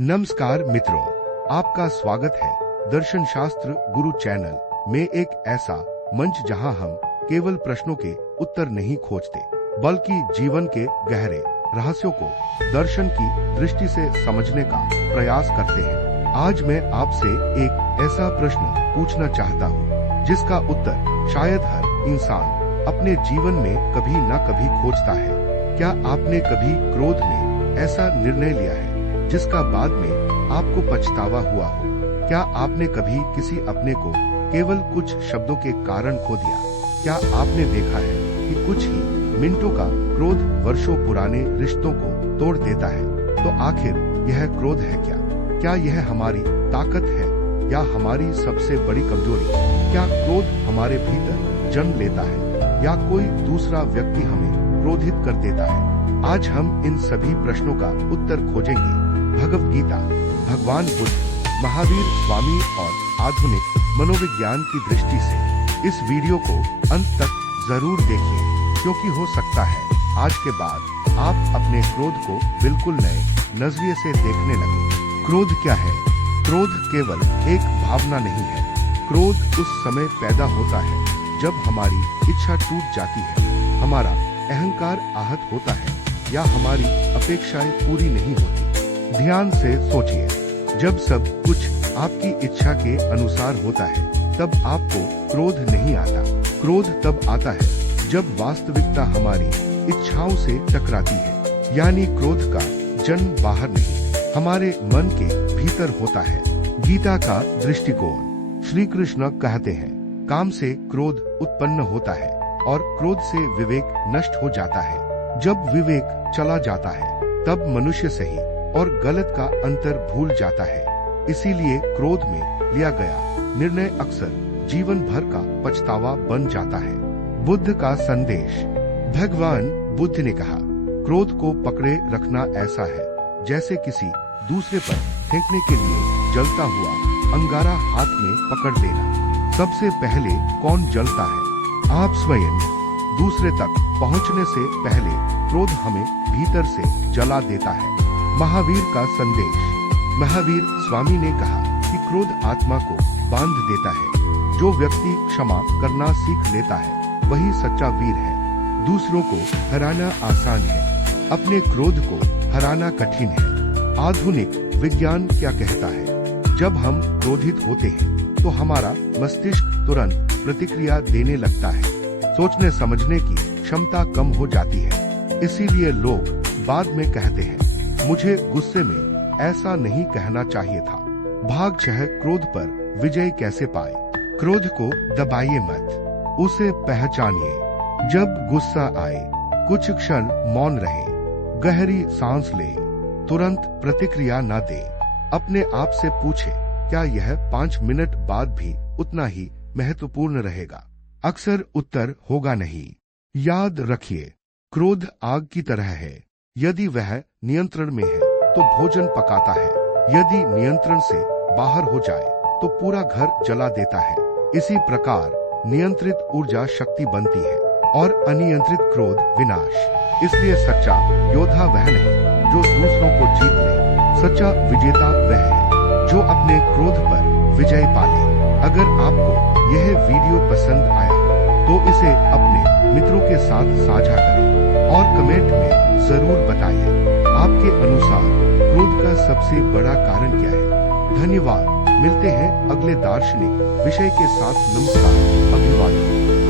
नमस्कार मित्रों, आपका स्वागत है दर्शन शास्त्र गुरु चैनल में एक ऐसा मंच जहां हम केवल प्रश्नों के उत्तर नहीं खोजते बल्कि जीवन के गहरे रहस्यों को दर्शन की दृष्टि से समझने का प्रयास करते हैं। आज मैं आपसे एक ऐसा प्रश्न पूछना चाहता हूं जिसका उत्तर शायद हर इंसान अपने जीवन में कभी न कभी खोजता है। क्या आपने कभी क्रोध में ऐसा निर्णय लिया है जिसका बाद में आपको पछतावा हुआ हो? क्या आपने कभी किसी अपने को केवल कुछ शब्दों के कारण खो दिया? क्या आपने देखा है कि कुछ ही मिनटों का क्रोध वर्षों पुराने रिश्तों को तोड़ देता है? तो आखिर यह क्रोध है क्या? क्या यह हमारी ताकत है या हमारी सबसे बड़ी कमजोरी? क्या क्रोध हमारे भीतर जन्म लेता है या कोई दूसरा व्यक्ति हमें क्रोधित कर देता है? आज हम इन सभी प्रश्नों का उत्तर खोजेंगे भगवद गीता, भगवान बुद्ध, महावीर स्वामी और आधुनिक मनोविज्ञान की दृष्टि से। इस वीडियो को अंत तक जरूर देखिए क्योंकि हो सकता है आज के बाद आप अपने क्रोध को बिल्कुल नए नजरिए से देखने लगे। क्रोध क्या है? क्रोध केवल एक भावना नहीं है। क्रोध उस समय पैदा होता है जब हमारी इच्छा टूट जाती है, हमारा अहंकार आहत होता है या हमारी अपेक्षाएं पूरी नहीं होती। ध्यान से सोचिए, जब सब कुछ आपकी इच्छा के अनुसार होता है तब आपको क्रोध नहीं आता। क्रोध तब आता है जब वास्तविकता हमारी इच्छाओं से टकराती है। यानी क्रोध का जन्म बाहर नहीं, हमारे मन के भीतर होता है। गीता का दृष्टिकोण। श्री कृष्ण कहते हैं, काम से क्रोध उत्पन्न होता है और क्रोध से विवेक नष्ट हो जाता है। जब विवेक चला जाता है तब मनुष्य सही और गलत का अंतर भूल जाता है। इसीलिए क्रोध में लिया गया निर्णय अक्सर जीवन भर का पछतावा बन जाता है। बुद्ध का संदेश। भगवान बुद्ध ने कहा, क्रोध को पकड़े रखना ऐसा है जैसे किसी दूसरे पर फेंकने के लिए जलता हुआ अंगारा हाथ में पकड़ लेना। सबसे पहले कौन जलता है? आप स्वयं। दूसरे तक पहुंचने से पहले क्रोध हमें भीतर से जला देता है। महावीर का संदेश। महावीर स्वामी ने कहा कि क्रोध आत्मा को बांध देता है। जो व्यक्ति क्षमा करना सीख लेता है वही सच्चा वीर है। दूसरों को हराना आसान है, अपने क्रोध को हराना कठिन है। आधुनिक विज्ञान क्या कहता है? जब हम क्रोधित होते हैं तो हमारा मस्तिष्क तुरंत प्रतिक्रिया देने लगता है। सोचने समझने की क्षमता कम हो जाती है। इसीलिए लोग बाद में कहते हैं, मुझे गुस्से में ऐसा नहीं कहना चाहिए था। भाग 6। क्रोध पर विजय कैसे पाए? क्रोध को दबाइए मत, उसे पहचानिए। जब गुस्सा आए कुछ क्षण मौन रहे, गहरी सांस ले, तुरंत प्रतिक्रिया न दे। अपने आप से पूछे, क्या यह 5 मिनट बाद भी उतना ही महत्वपूर्ण रहेगा? अक्सर उत्तर होगा नहीं। याद रखिए, क्रोध आग की तरह है। यदि वह नियंत्रण में है तो भोजन पकाता है, यदि नियंत्रण से बाहर हो जाए तो पूरा घर जला देता है। इसी प्रकार नियंत्रित ऊर्जा शक्ति बनती है और अनियंत्रित क्रोध विनाश। इसलिए सच्चा योद्धा वह नहीं जो दूसरों को जीत ले, सच्चा विजेता वह है जो अपने क्रोध पर विजय पाले। अगर आपको यह वीडियो पसंद आया तो इसे अपने मित्रों के साथ साझा करें और कमेंट में जरूर बताइए, आपके अनुसार क्रोध का सबसे बड़ा कारण क्या है? धन्यवाद। मिलते हैं अगले दार्शनिक विषय के साथ। नमस्कार।